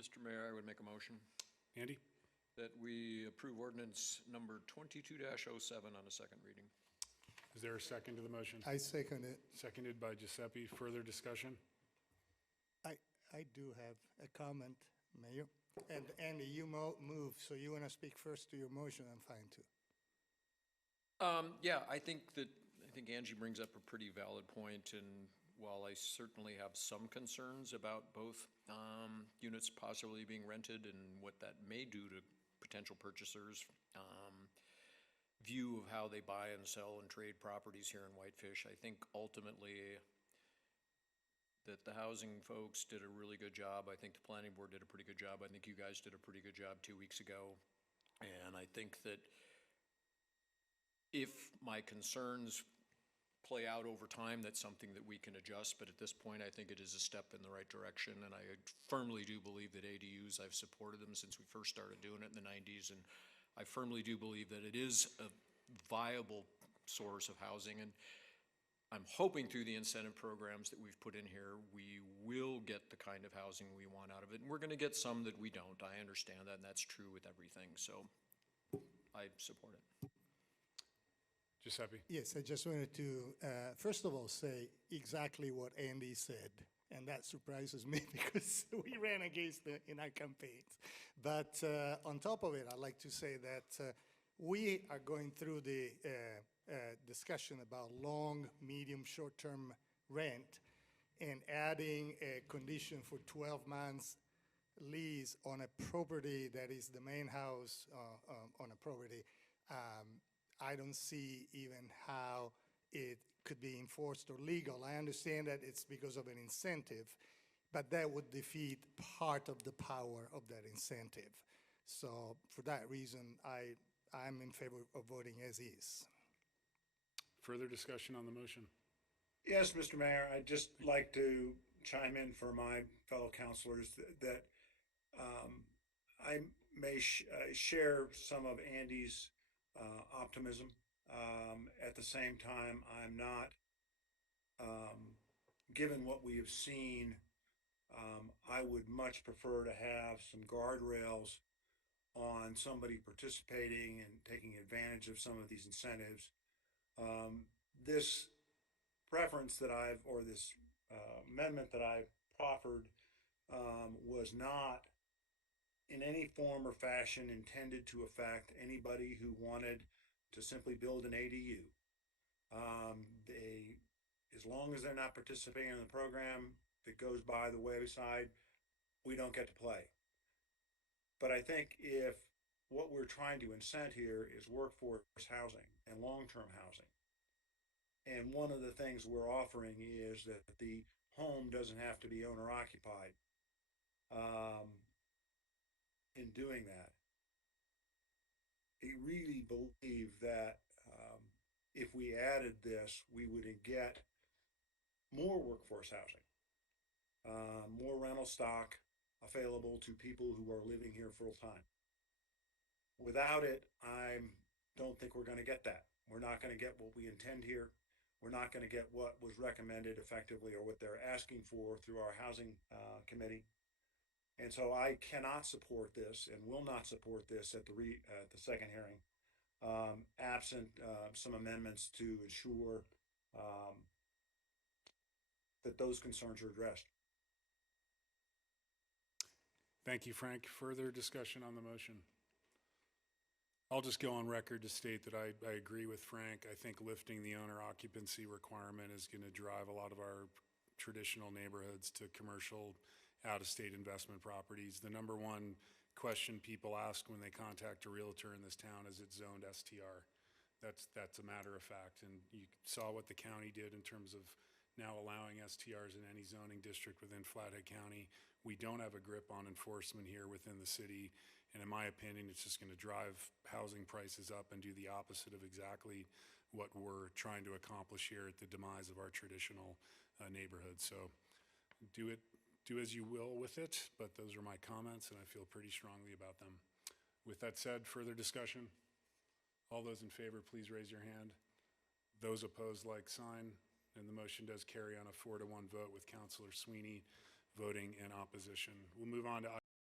Mr. Mayor, I would make a motion Andy? that we approve ordinance number 22-07 on a second reading. Is there a second to the motion? I second it. Seconded by Giuseppe. Further discussion? I do have a comment, Mayor. And Andy, you move, so you want to speak first to your motion, I'm fine too. Yeah, I think Angie brings up a pretty valid point, and while I certainly have some concerns about both units possibly being rented and what that may do to potential purchasers, view of how they buy and sell and trade properties here in Whitefish, I think ultimately that the housing folks did a really good job. I think the planning board did a pretty good job. I think you guys did a pretty good job 2 weeks ago. And I think that if my concerns play out over time, that's something that we can adjust. But at this point, I think it is a step in the right direction. And I firmly do believe that ADUs, I've supported them since we first started doing it in the 90s. And I firmly do believe that it is a viable source of housing. And I'm hoping through the incentive programs that we've put in here, we will get the kind of housing we want out of it. And we're going to get some that we don't. I understand that, and that's true with everything. So I support it. Giuseppe? Yes, I just wanted to, first of all, say exactly what Andy said. And that surprises me because we ran against it in our campaigns. But on top of it, I'd like to say that we are going through the discussion about long, medium, short-term rent and adding a condition for 12 months lease on a property that is the main house on a property. I don't see even how it could be enforced or legal. I understand that it's because of an incentive, but that would defeat part of the power of that incentive. So for that reason, I'm in favor of voting as is. Further discussion on the motion? Yes, Mr. Mayor, I'd just like to chime in for my fellow councilors that I may share some of Andy's optimism. At the same time, I'm not, given what we have seen, I would much prefer to have some guardrails on somebody participating and taking advantage of some of these incentives. This preference that or this amendment that I've proffered was not in any form or fashion intended to affect anybody who wanted to simply build an ADU. As long as they're not participating in the program that goes by the wayside, we don't get to play. But I think if what we're trying to incent here is workforce housing and long-term housing, and one of the things we're offering is that the home doesn't have to be owner-occupied. In doing that, I really believe that if we added this, we would get more workforce housing, more rental stock available to people who are living here full-time. Without it, I don't think we're going to get that. We're not going to get what we intend here. We're not going to get what was recommended effectively or what they're asking for through our housing committee. And so I cannot support this and will not support this at the second hearing, absent some amendments to ensure that those concerns are addressed. Thank you, Frank. Further discussion on the motion? I'll just go on record to state that I agree with Frank. I think lifting the owner occupancy requirement is going to drive a lot of our traditional neighborhoods to commercial out-of-state investment properties. The number one question people ask when they contact a realtor in this town is it zoned STR. That's a matter of fact. And you saw what the county did in terms of now allowing STRs in any zoning district within Flathead County. We don't have a grip on enforcement here within the city. And in my opinion, it's just going to drive housing prices up and do the opposite of exactly what we're trying to accomplish here at the demise of our traditional neighborhoods. So do as you will with it, but those are my comments and I feel pretty strongly about them. With that said, further discussion? All those in favor, please raise your hand. Those opposed, like sign. And the motion does carry on a 4-1 vote with Councilor Sweeney voting in opposition. We'll move on to